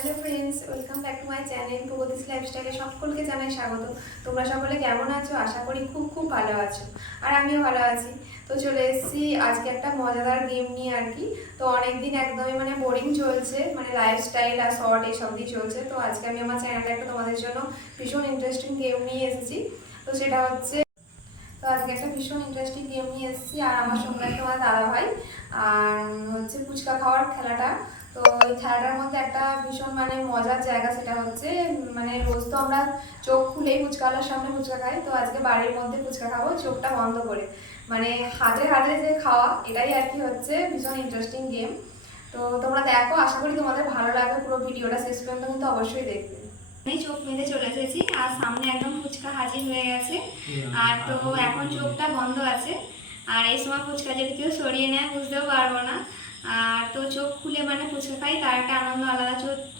Hello friends, welcome back to my channel Pragati's লাইফস্টাইলে সকলকে জানাই স্বাগত। তোমরা সকলে কেমন আছো? আশা করি খুব খুব ভালো আছো, আর আমিও ভালো আছি। তো চলে এসেছি আজকে একটা মজাদার গেম নিয়ে আর কি। তো অনেকদিন একদমই বোরিং চলছে, লাইফস্টাইল আর শর্ট এইসব দিয়ে চলছে। তো আজকে আমি আমার চ্যানেলে একটা তোমাদের জন্য ভীষণ ইন্টারেস্টিং গেম নিয়ে এসেছি। তো সেটা হচ্ছে, তো আজকে একটা ভীষণ ইন্টারেস্টিং গেম নিয়ে এসেছি, আর আমার সঙ্গে একটা আমার দাদা ভাই। আর হচ্ছে ফুচকা খাওয়ার খেলাটা। তো এই খেলাটার মধ্যে একটা ভীষণ মজার জায়গা, সেটা হচ্ছে রোজ তো আমরা চোখ খুলেই ফুচকাওয়ালার সামনে ফুচকা খাই। তো আজকে বাড়ির মধ্যে ফুচকা খাবো চোখটা বন্ধ করে, হাতে হাতে যে খাওয়া, এটাই আর কি হচ্ছে ভীষণ ইন্টারেস্টিং গেম। তো তোমরা দেখো, আশা করি তোমাদের ভালো লাগবে। পুরো ভিডিওটা শেষ পর্যন্ত কিন্তু অবশ্যই দেখবে। আমি চোখ মেলে চলে এসেছি, আর সামনে একদম ফুচকা হাজির হয়ে গেছে। আর তো এখন চোখটা বন্ধ আছে, আর এই সময় ফুচকা যদি কেউ সরিয়ে নেয় বুঝতেও পারবো না। আর তো চোখ খুলে ফুচকা খাই, তার একটা আনন্দ আলাদা।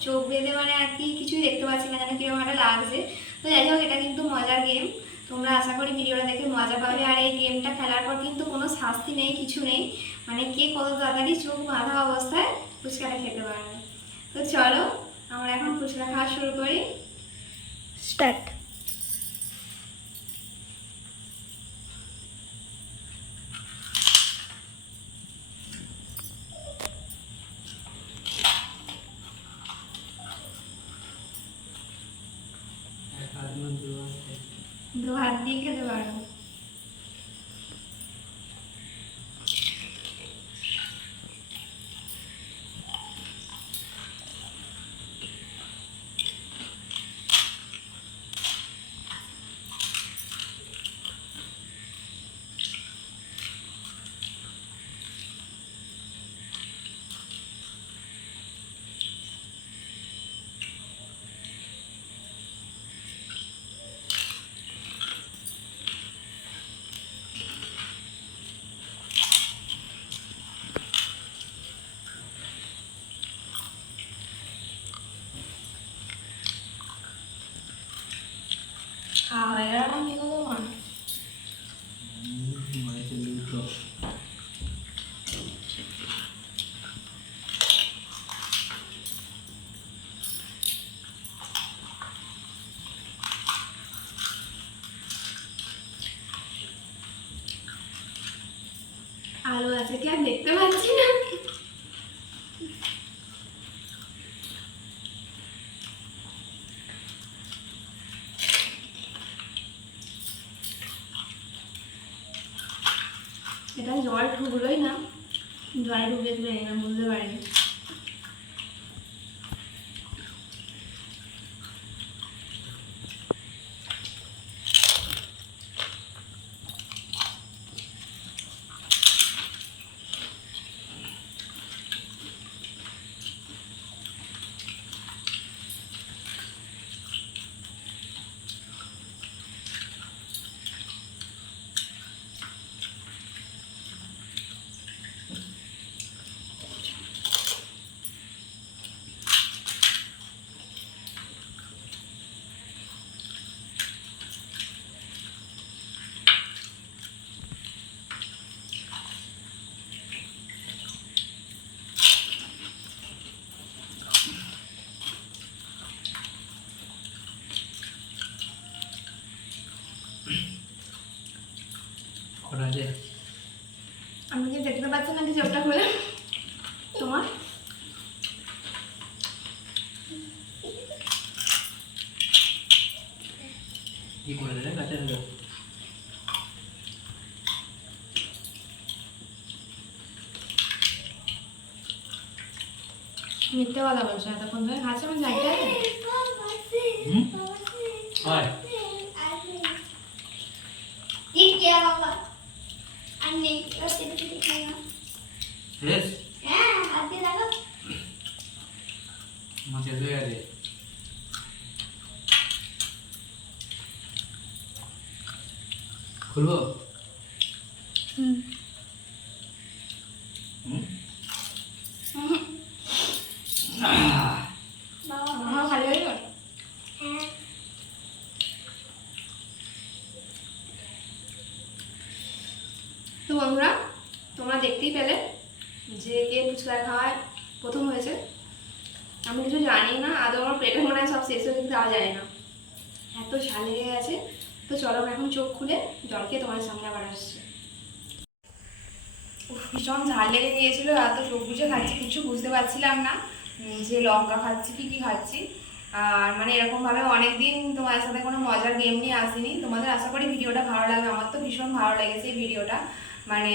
চোখ বেঁধে আর কি কিছুই দেখতে পাচ্ছি না, যেন কিরকম একটা লাগছে। তো যাই হোক, এটা কিন্তু মজার গেম। তোমরা আশা করি ভিডিওটা দেখে মজা পাবে। আর এই গেমটা খেলার পর কিন্তু কোনো শাস্তি নেই, কিছু নেই। কে কত তাড়াতাড়ি চোখ বাঁধা অবস্থায় ফুচকাটা খেতে পারবে। তো চলো আমরা এখন ফুচকা খাওয়া শুরু করি। স্টার্ট। দু হাত দিয়ে খেতে পারো। খাওয়া হয়ে গেল না? কি করবো? আলু আছে কি আর দেখতে পাচ্ছি না। এটা জল ঢুকলোই না, জল ঢুকে না, বুঝতে পারিনি। আমি কি দেখতে পাচ্ছি নাকি চোখটা খুলে? তোমার কি করে দিলে কাছে দিল? মিথ্যে কথা বলছো, এতক্ষণ ধরে খাচ্ছে আমার জায়গাটা। হয় ঠিক আছে বাবা আন্নি রসে দিতে খাও। বেশ হ্যাঁ আজকে দেখো মাঝে হয়ে গেছে। খুলবো? হুম। বাবা আমার ভালো লাগলো। হ্যাঁ তো বন্ধুরা, তোমরা দেখতেই পেলে যে কে ফুচকা খাওয়ায় প্রথম হয়েছে। আমি কিছু জানি না, আদৌ আমার পেটে মনে হয় সব শেষ হয়ে কিন্তু আর জানি না, এত ঝাল লেগে গেছে। তো চলো আমরা এখন চোখ খুলে জল খেয়ে তোমাদের সামনে আবার আসছি। উফ, ভীষণ ঝাল লেগে গিয়েছিলো, এত চোখ বুঝে খাচ্ছি, কিছু বুঝতে পারছিলাম না যে লঙ্কা খাচ্ছি কি কি খাচ্ছি। আর মানে এরকমভাবে অনেকদিন তোমাদের সাথে কোনো মজার গেম নিয়ে আসিনি। তোমাদের আশা করি ভিডিওটা ভালো লাগবে, আমার তো ভীষণ ভালো লেগেছে এই ভিডিওটা। মানে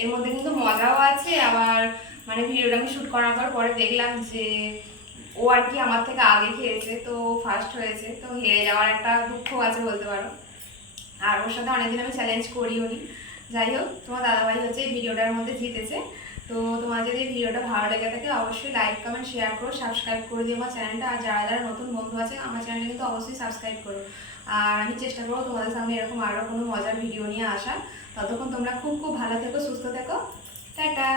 এর মধ্যে কিন্তু মজাও আছে, আবার মানে ভিডিওটা আমি শ্যুট করার পরে দেখলাম যে ও আর কি আমার থেকে আগে খেয়েছে, তো ফার্স্ট হয়েছে, তো হেরে যাওয়ার একটা দুঃখ আছে বলতে পারো। আর ওর সাথে অনেকদিন আমি চ্যালেঞ্জ করিও নি। যাই হোক, তোমার দাদাভাই হচ্ছে এই ভিডিওটার মধ্যে জিতেছে। তো তোমার যদি এই ভিডিওটা ভালো লেগে থাকে অবশ্যই লাইক কমেন্ট শেয়ার করো, সাবস্ক্রাইব করে দিও আমার চ্যানেলটা। আর যারা যারা নতুন বন্ধু আছে আমার চ্যানেলটা কিন্তু অবশ্যই সাবস্ক্রাইব করো। আর আমি চেষ্টা করবো তোমাদের সামনে এরকম আরও কোনো মজার ভিডিও নিয়ে আসা। ততক্ষণ তোমরা খুব খুব ভালো থেকো, সুস্থ থেকো, টাটা।